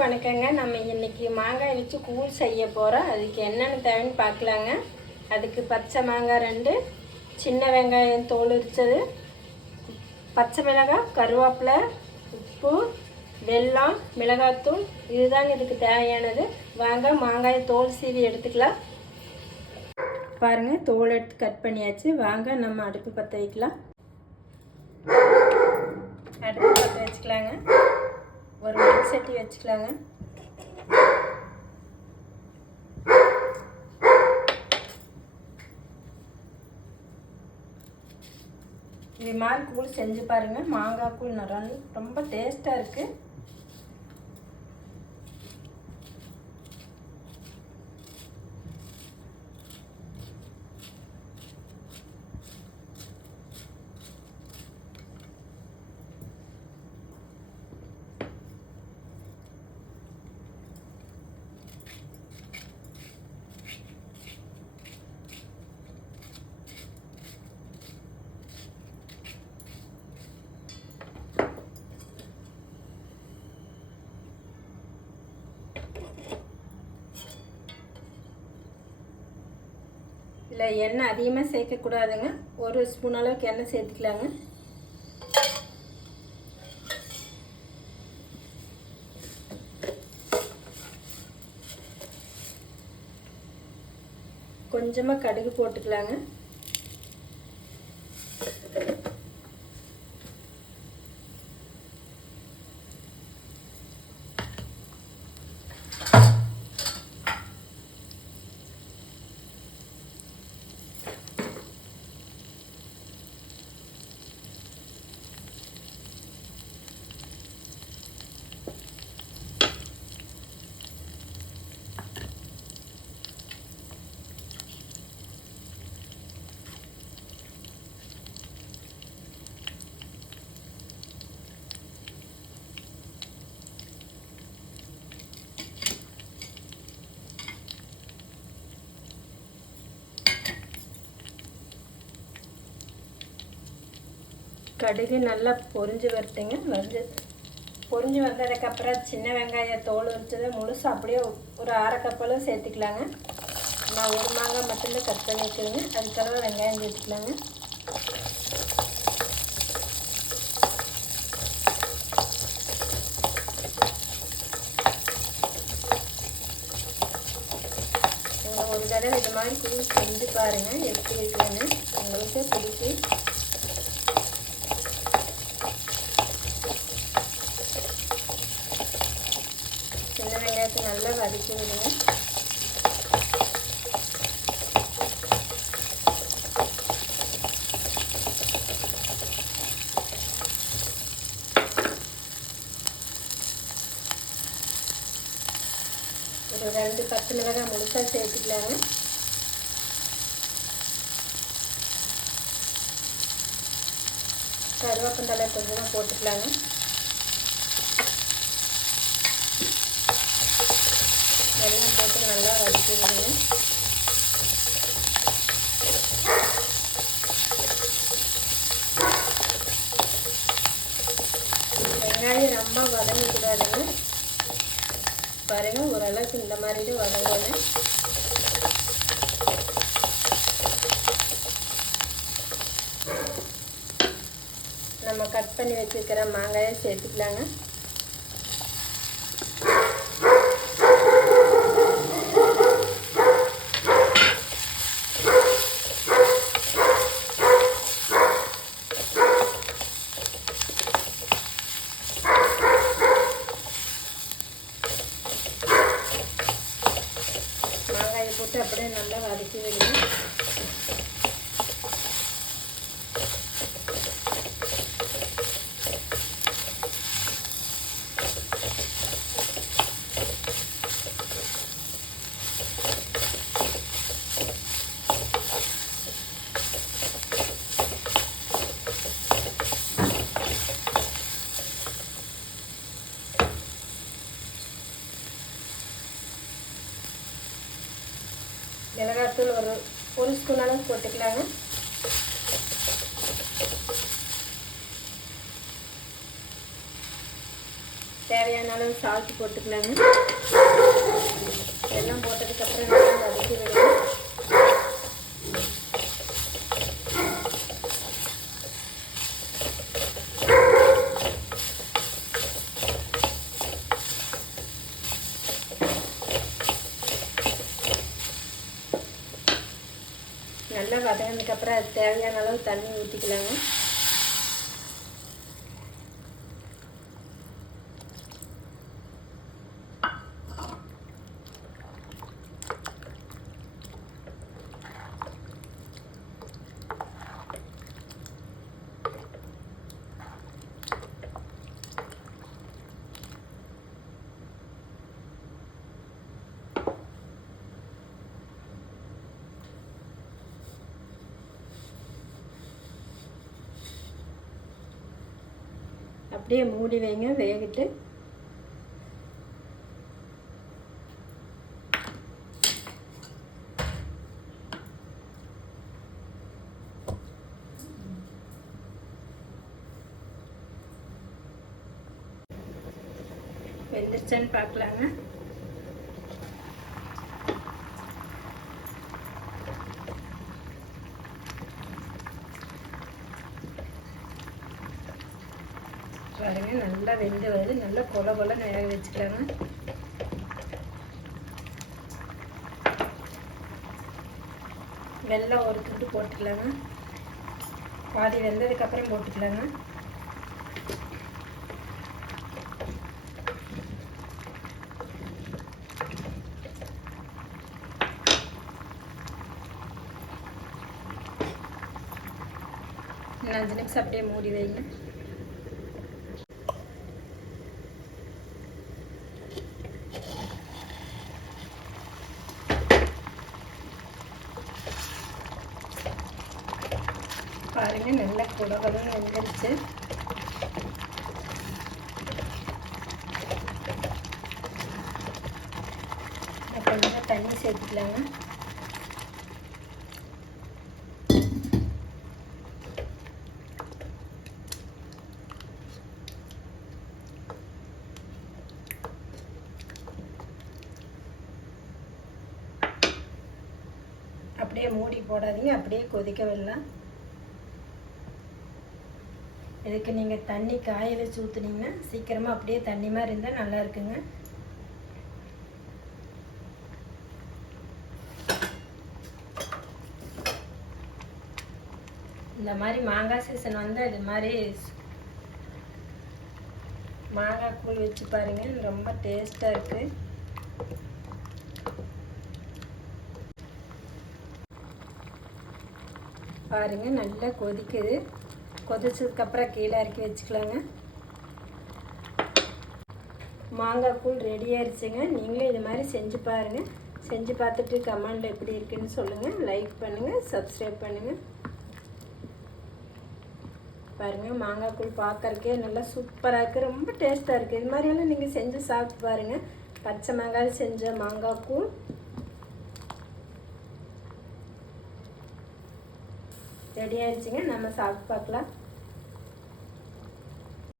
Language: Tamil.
வணக்கங்க. நம்ம இன்னைக்கு மாங்காய் வச்சு கூழ் செய்ய போகிறோம். அதுக்கு என்னென்ன தேவைன்னு பார்க்கலாங்க. அதுக்கு பச்சை மாங்காய் 2, சின்ன வெங்காயம் தோல் உரிச்சது, பச்சை மிளகாய், கருவேப்பிலை, உப்பு, வெல்லம், மிளகாத்தூள், இதுதாங்க இதுக்கு தேவையானது. வாங்க மாங்காயை தோல் சீவி எடுத்துக்கலாம். பாருங்கள், தோல் எடுத்து கட் பண்ணியாச்சு. வாங்க நம்ம அடுப்பு பற்ற வைக்கலாம். அடுப்பு பற்ற வச்சுக்கலாங்க. ஒரு மண் சட்டி வச்சுக்கலாங்க. இது மாதிரி கூழ் செஞ்சு பாருங்கள். மாங்காய் கூழ் ரொம்ப டேஸ்ட்டாக இருக்குது. இல்லை, எண்ணெய் அதிகமாக சேர்க்கக்கூடாதுங்க. 1 ஸ்பூன் அளவுக்கு எண்ணெய் சேர்த்துக்கலாங்க. கொஞ்சமாக கடுகு போட்டுக்கலாங்க. கடுகு நல்லா பொரிஞ்சு வரட்டுங்க. பொரிஞ்சு வந்ததுக்கப்புறம் சின்ன வெங்காயம் தோல் உரிச்சதை முழுசாக அப்படியே ஒரு 1/2 கப் அளவு சேர்த்துக்கலாங்க. நான் ஒரு மாங்காய் மட்டும்தான் கட் பண்ணி வச்சுருங்க. அதுக்கெல்லாம் வெங்காயம் சேர்த்துக்கலாங்க. ஒரு தடவை இது மாதிரி கூழ் செஞ்சு பாருங்கள், எப்படி இருக்குன்னு உங்களுக்கு பிடிக்கும். சின்ன வெங்காயத்தை நல்லா வதக்கி விடுங்க. ஒரு 2 பச்சை மிளகாய் முழுசாக சேர்த்துக்கலாங்க. கருவேப்பிலை கொஞ்சமாக போட்டுக்கலாங்க. எல்லாம் போட்டு நல்லா வதக்கி விடுங்க. வெங்காயம் ரொம்ப வதங்கக்கூடாதுங்க. பாருங்கள், ஓரளவுக்கு இந்த மாதிரி வதங்கணும். நம்ம கட் பண்ணி வச்சுருக்கிற மாங்காயை சேர்த்துக்கலாங்க. மாங்காயை போட்டு அப்படியே நல்லா வதக்கி விடுங்க. மிளகாத்தூள் ஒரு ஸ்பூன் அளவு போட்டுக்கலாங்க. தேவையான அளவு சால்ட் போட்டுக்கலாங்க. எல்லாம் போட்டதுக்கப்புறம் நல்லா வதக்கி விடுங்க. நல்லா வதங்கினதுக்கப்புறம் அது தேவையான அளவு தண்ணி ஊற்றிக்கலாங்க. அப்படியே மூடி வைங்க, வேகட்டு. வெந்துருச்சான்னு பார்க்கலாங்க. பாருங்க, நல்லா வெந்து வருது. நல்லா கொல கொலன்னு வேக வச்சுக்கலாங்க. வெல்லம் ஒரு துண்டு போட்டுக்கலாங்க. பாதி வெந்ததுக்கப்புறம் போட்டுக்கலாங்க. இன்னும் 5 நிமிஷம் அப்படியே மூடி வைங்க. பாருங்க, நல்லா குடகுடன்னு வெந்துருச்சு. கொஞ்சம் தண்ணி சேர்த்துக்கலாங்க. அப்படியே மூடி போடாதீங்க, அப்படியே கொதிக்க விடலாம். இதுக்கு நீங்கள் தண்ணி காய வச்சு ஊற்றுனீங்கன்னா சீக்கிரமாக அப்படியே தண்ணி மாதிரி இருந்தால் நல்லா இருக்குங்க. இந்த மாதிரி மாங்காய் சீசன் வந்து இது மாதிரி மாங்காய் கூழ் வச்சு பாருங்கள், ரொம்ப டேஸ்ட்டாக இருக்குது. பாருங்கள், நல்லா கொதிக்குது. கொதிச்சதுக்கப்புறம் கீழே இறக்கி வச்சுக்கலாங்க. மாங்காய் கூழ் ரெடி ஆயிடுச்சுங்க. நீங்களும் இது மாதிரி செஞ்சு பாருங்கள். செஞ்சு பார்த்துட்டு கமெண்டில் எப்படி இருக்குன்னு சொல்லுங்கள். லைக் பண்ணுங்கள், சப்ஸ்கிரைப் பண்ணுங்கள். பாருங்கள், மாங்காய் கூழ் பார்க்கறக்கே நல்லா சூப்பராக இருக்குது, ரொம்ப டேஸ்ட்டாக இருக்குது. இது மாதிரியெல்லாம் நீங்கள் செஞ்சு சாப்பிட்டு பாருங்கள். பச்சை மாங்காய் செஞ்ச மாங்காய் கூழ் ரெடி ஆயிடுச்சுங்க. நம்ம சாப்பிட்டு பார்க்கலாம்.